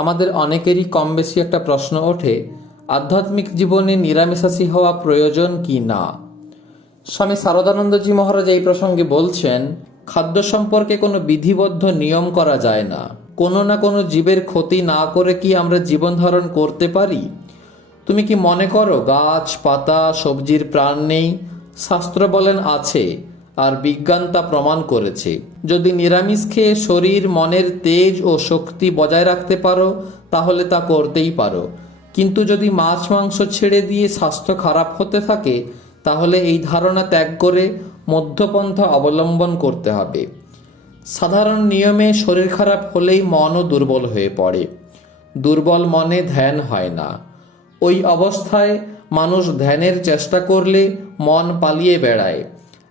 আমাদের অনেকেরই কম বেশি একটা প্রশ্ন ওঠে, আধ্যাত্মিক জীবনে নিরামিষাশী হওয়া প্রয়োজন কি না? স্বামী শারদানন্দজি মহারাজ এই প্রসঙ্গে বলছেন, খাদ্য সম্পর্কে কোনো বিধিবদ্ধ নিয়ম করা যায় না। কোনো না কোনো জীবের ক্ষতি না করে কি আমরা জীবন ধারণ করতে পারি? তুমি কি মনে করো গাছ, পাতা, সবজির প্রাণ নেই? শাস্ত্র বলেন আছে আর বিজ্ঞান তা প্রমাণ করেছে। যদি নিরামিষ খেয়ে শরীর, মনের তেজ ও শক্তি বজায় রাখতে পারো, তাহলে তা করতেই পারো। কিন্তু যদি মাছ, মাংস ছেড়ে দিয়ে স্বাস্থ্য খারাপ হতে থাকে, তাহলে এই ধারণা ত্যাগ করে মধ্যপন্থা অবলম্বন করতে হবে। সাধারণ নিয়মে শরীর খারাপ হলেই মনও দুর্বল হয়ে পড়ে। দুর্বল মনে ধ্যান হয় না। ওই অবস্থায় মানুষ ধ্যানের চেষ্টা করলে মন পালিয়ে বেড়ায়।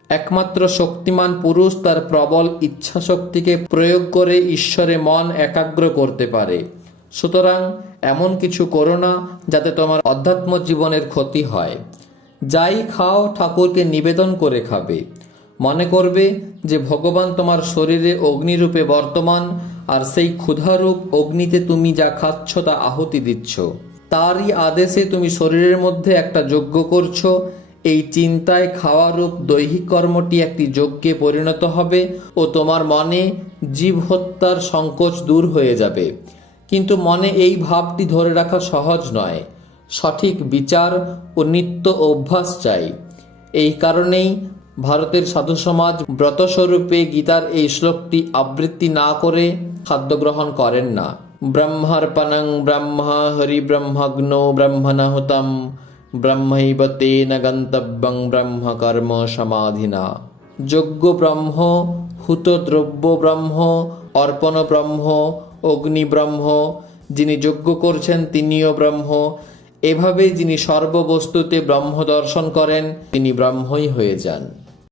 একমাত্র শক্তিমান পুরুষ তার প্রবল ইচ্ছা শক্তিকে প্রয়োগ করে ঈশ্বরে মন একাগ্র করতে পারে। সুতরাং এমন কিছু করো না যাতে তোমার অধ্যাত্ম জীবনের ক্ষতি হয়। যাই খাও, ঠাকুরকে নিবেদন করে খাবে। মনে করবে যে ভগবান তোমার শরীরে অগ্নিরূপে বর্তমান আর সেই ক্ষুধারূপ অগ্নিতে তুমি যা খাচ্ছ তা আহুতি দিচ্ছ। তারই আদেশে তুমি শরীরের মধ্যে একটা যজ্ঞ করছ এই চিন্তায় খাওয়ারূপ দৈহিক কর্মটি একটি যজ্ঞে পরিণত হবে ও তোমার মনে জীব হত্যার সংকোচ দূর হয়ে যাবে। কিন্তু মনে এই ভাবটি ধরে রাখা সহজ নয়। সঠিক বিচার ও নিত্য অভ্যাস চাই। এই কারণেই ভারতের সাধু সমাজ ব্রতস্বরূপে গীতার এই শ্লোকটি আবৃত্তি না করে খাদ্য গ্রহণ করেন না। ব্রহ্মার্পণং ব্রহ্মা হরি ব্রহ্মগ্ন ব্রহ্মণহুতম। ব্রহ্মৈব তেন গন্তব্যং ব্রহ্ম কর্ম সমাধিনা। যজ্ঞ ব্রহ্ম, হুত দ্রব্য ব্রহ্ম, অর্পণ ব্রহ্ম, অগ্নি ব্রহ্ম, যিনি যজ্ঞ করছেন তিনিও ব্রহ্ম। এভাবে যিনি সর্ববস্তুতে ব্রহ্ম দর্শন করেন, তিনি ব্রহ্মই হয়ে যান।